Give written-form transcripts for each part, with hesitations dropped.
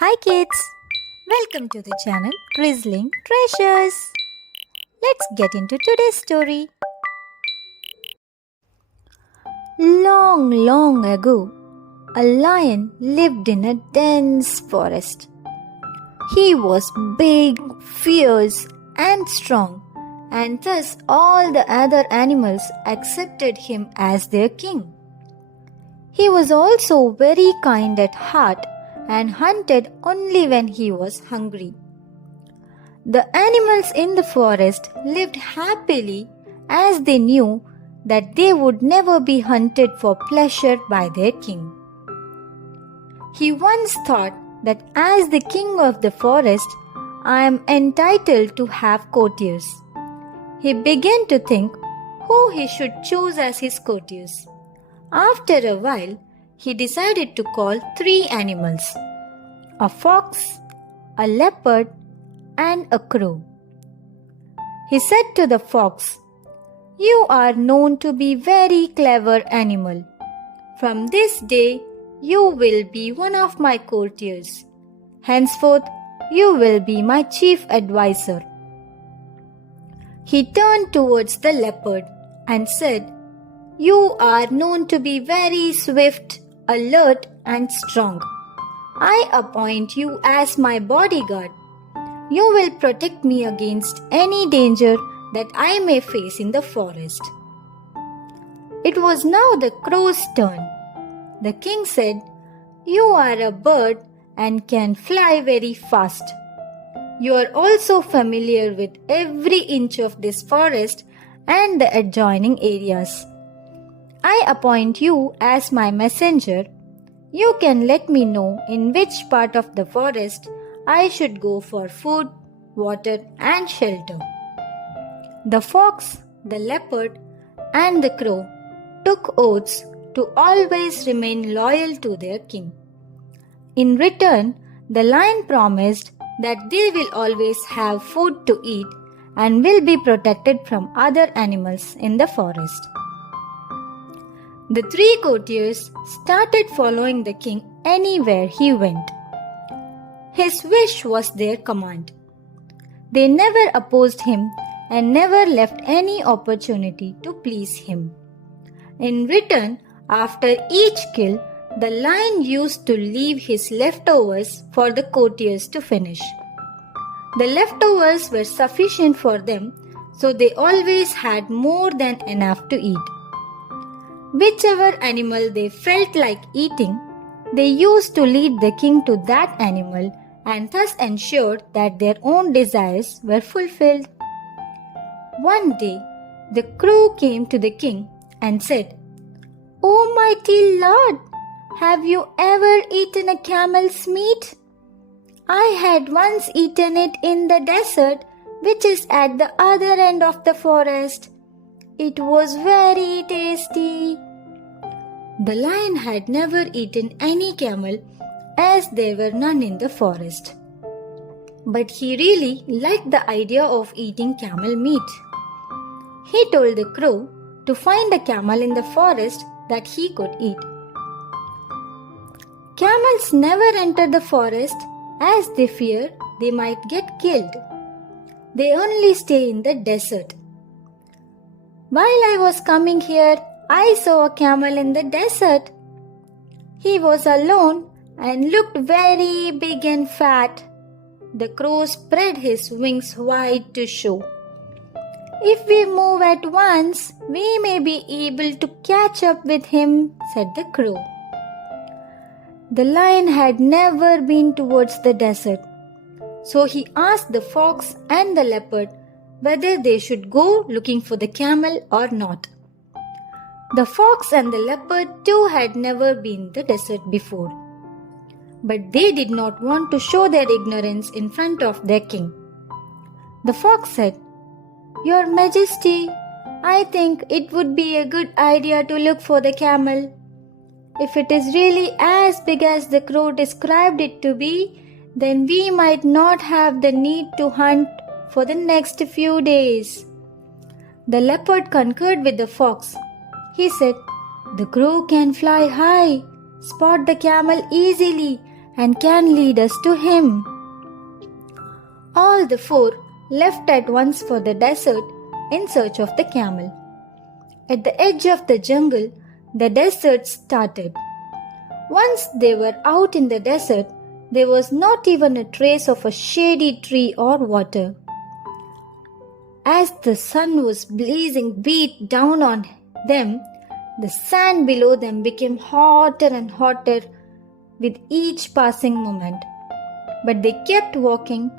Hi kids! Welcome to the channel Drizzling Treasures. Let's get into today's story. Long, long ago, a lion lived in a dense forest. He was big, fierce, and strong, and thus all the other animals accepted him as their king. He was also very kind at heart and hunted only when he was hungry. The animals in the forest lived happily as they knew that they would never be hunted for pleasure by their king. He once thought that as the king of the forest, I am entitled to have courtiers. He began to think who he should choose as his courtiers. After a while, he decided to call 3 animals: a fox, a leopard, and a crow. He said to the fox, "You are known to be a very clever animal. From this day, you will be one of my courtiers. Henceforth, you will be my chief adviser." He turned towards the leopard and said, "You are known to be very swift, alert, and strong. I appoint you as my bodyguard. You will protect me against any danger that I may face in the forest." It was now the crow's turn. The king said, "You are a bird and can fly very fast. You are also familiar with every inch of this forest and the adjoining areas. I appoint you as my messenger. You can let me know in which part of the forest I should go for food, water, and shelter." The fox, the leopard, and the crow took oaths to always remain loyal to their king. In return, the lion promised that they will always have food to eat and will be protected from other animals in the forest. The 3 courtiers started following the king anywhere he went. His wish was their command. They never opposed him and never left any opportunity to please him. In return, after each kill, the lion used to leave his leftovers for the courtiers to finish. The leftovers were sufficient for them, so they always had more than enough to eat. Whichever animal they felt like eating, they used to lead the king to that animal and thus ensured that their own desires were fulfilled. One day, the crow came to the king and said, "O mighty lord, have you ever eaten a camel's meat? I had once eaten it in the desert, which is at the other end of the forest. It was very tasty." The lion had never eaten any camel as there were none in the forest. But he really liked the idea of eating camel meat. He told the crow to find a camel in the forest that he could eat. Camels never enter the forest as they fear they might get killed. They only stay in the desert. While I was coming here, I saw a camel in the desert. He was alone and looked very big and fat. The crow spread his wings wide to show. "If we move at once, we may be able to catch up with him," said the crow. The lion had never been towards the desert, so he asked the fox and the leopard whether they should go looking for the camel or not. The fox and the leopard too had never been in the desert before, but they did not want to show their ignorance in front of their king. The fox said, "Your Majesty, I think it would be a good idea to look for the camel. If it is really as big as the crow described it to be, then we might not have the need to hunt for the next few days." The leopard concurred with the fox. He said, "The crow can fly high, spot the camel easily, and can lead us to him." All the four left at once for the desert in search of the camel. At the edge of the jungle, the desert started. Once they were out in the desert, there was not even a trace of a shady tree or water. As the sun was blazing beat down on them, the sand below them became hotter and hotter with each passing moment. But they kept walking,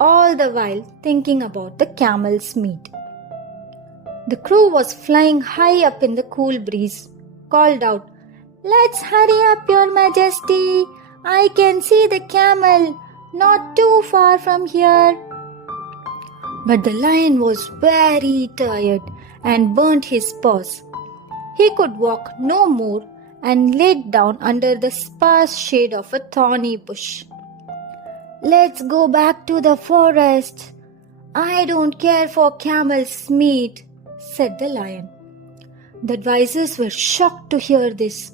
all the while thinking about the camel's meat. The crow was flying high up in the cool breeze, called out, "Let's hurry up, Your Majesty. I can see the camel not too far from here." But the lion was very tired and burnt his paws. He could walk no more and laid down under the sparse shade of a thorny bush. "Let's go back to the forest. I don't care for camel's meat," said the lion. The advisors were shocked to hear this.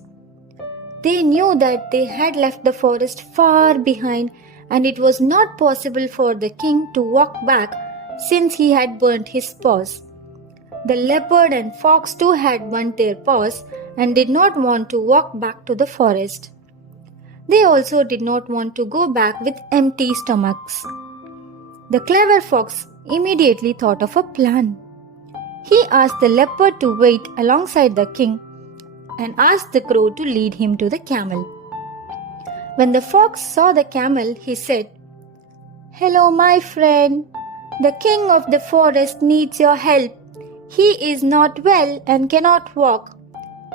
They knew that they had left the forest far behind, and it was not possible for the king to walk back since he had burnt his paws. The leopard and fox too had burnt their paws and did not want to walk back to the forest. They also did not want to go back with empty stomachs. The clever fox immediately thought of a plan. He asked the leopard to wait alongside the king and asked the crow to lead him to the camel. When the fox saw the camel, he said, "Hello, my friend. The king of the forest needs your help. He is not well and cannot walk.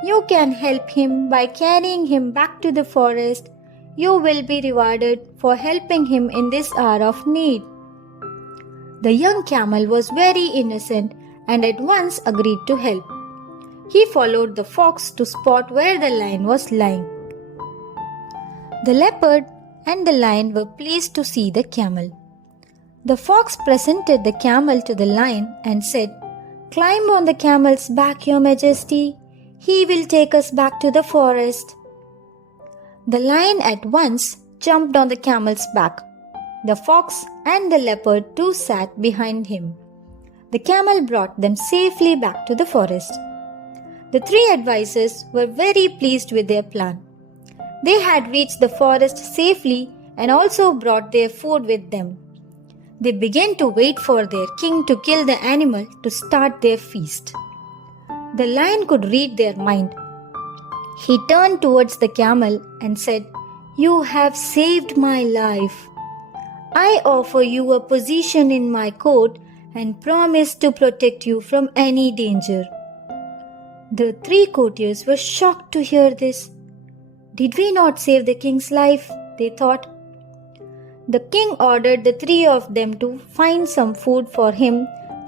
You can help him by carrying him back to the forest. You will be rewarded for helping him in this hour of need." The young camel was very innocent and at once agreed to help. He followed the fox to spot where the lion was lying. The leopard and the lion were pleased to see the camel. The fox presented the camel to the lion and said, "Climb on the camel's back, Your Majesty. He will take us back to the forest." The lion at once jumped on the camel's back. The fox and the leopard too sat behind him. The camel brought them safely back to the forest. The three advisors were very pleased with their plan. They had reached the forest safely and also brought their food with them. They began to wait for their king to kill the animal to start their feast. The lion could read their mind. He turned towards the camel and said, "You have saved my life. I offer you a position in my court and promise to protect you from any danger." The three courtiers were shocked to hear this. "Did we not save the king's life?" they thought. The king ordered the three of them to find some food for him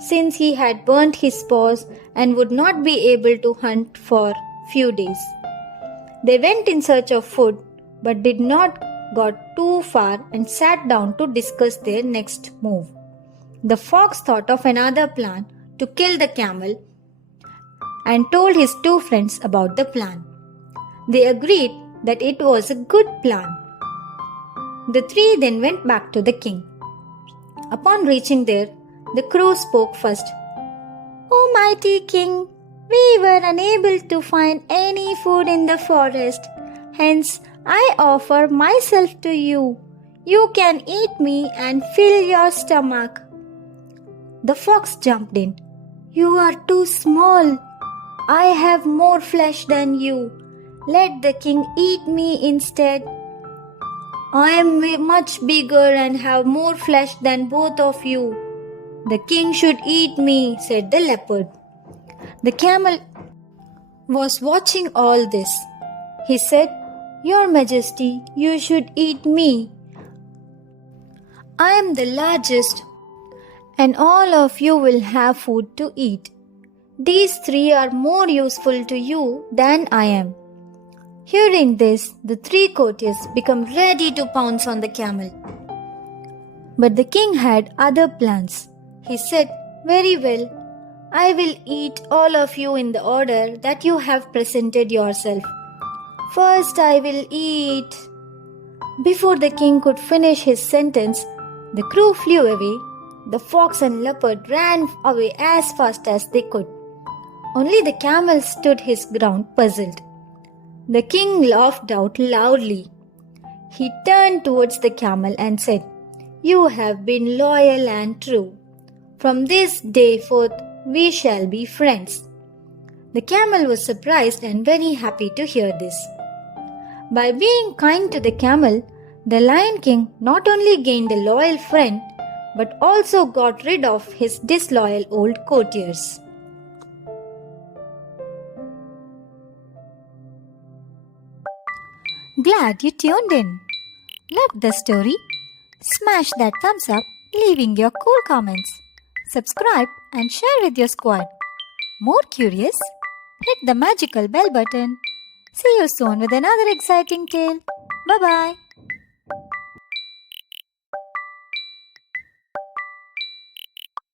since he had burnt his paws and would not be able to hunt for few days. They went in search of food but did not got too far and sat down to discuss their next move. The fox thought of another plan to kill the camel and told his two friends about the plan. They agreed that it was a good plan. The three then went back to the king. Upon reaching there, the crow spoke first. "O mighty king, we were unable to find any food in the forest. Hence, I offer myself to you. You can eat me and fill your stomach." The fox jumped in. "You are too small. I have more flesh than you. Let the king eat me instead." "I am much bigger and have more flesh than both of you. The king should eat me," said the leopard. The camel was watching all this. He said, "Your Majesty, you should eat me. I am the largest, and all of you will have food to eat. These three are more useful to you than I am." Hearing this, the three courtiers became ready to pounce on the camel. But the king had other plans. He said, "Very well, I will eat all of you in the order that you have presented yourself. First I will eat..." Before the king could finish his sentence, the crow flew away. The fox and leopard ran away as fast as they could. Only the camel stood his ground puzzled. The king laughed out loudly. He turned towards the camel and said, "You have been loyal and true. From this day forth, we shall be friends." The camel was surprised and very happy to hear this. By being kind to the camel, the Lion King not only gained a loyal friend, but also got rid of his disloyal old courtiers. Glad you tuned in. Loved the story? Smash that thumbs up, leaving your cool comments. Subscribe and share with your squad. More curious? Hit the magical bell button. See you soon with another exciting tale. Bye-bye.